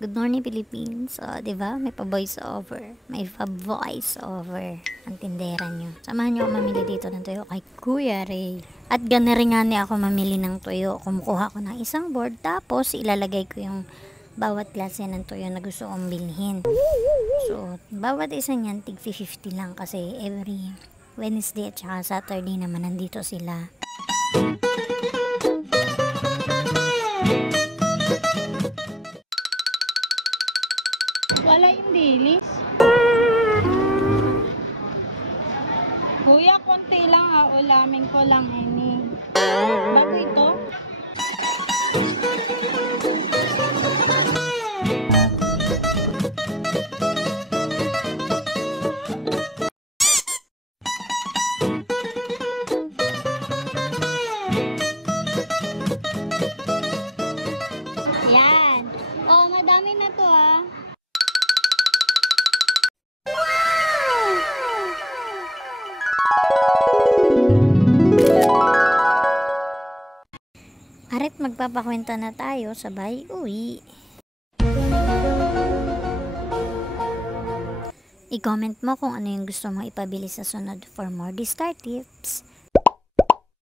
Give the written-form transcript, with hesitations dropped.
Good morning, Philippines. Di ba? May pa-voice over. May pa-voice over. Ang tindera nyo. Samahan nyo ako mamili dito ng tuyo kay Kuya Ray. At ganari nga ako mamili ng tuyo. Kumukuha ko ng isang board. Tapos, ilalagay ko yung bawat klase ng tuyo na gusto kong bilhin. So, bawat isa niyan, tig 50 lang. Kasi every Wednesday at saka Saturday naman nandito sila. Wala yung dilis. Kuya, konti lang ulamin ko lang ini. Bago ito? Yan. Oh, madami na to Arit, magpapakwenta na tayo, sabay uwi. I-comment mo kung ano yung gusto mong ipabili sa sunod for more discard tips.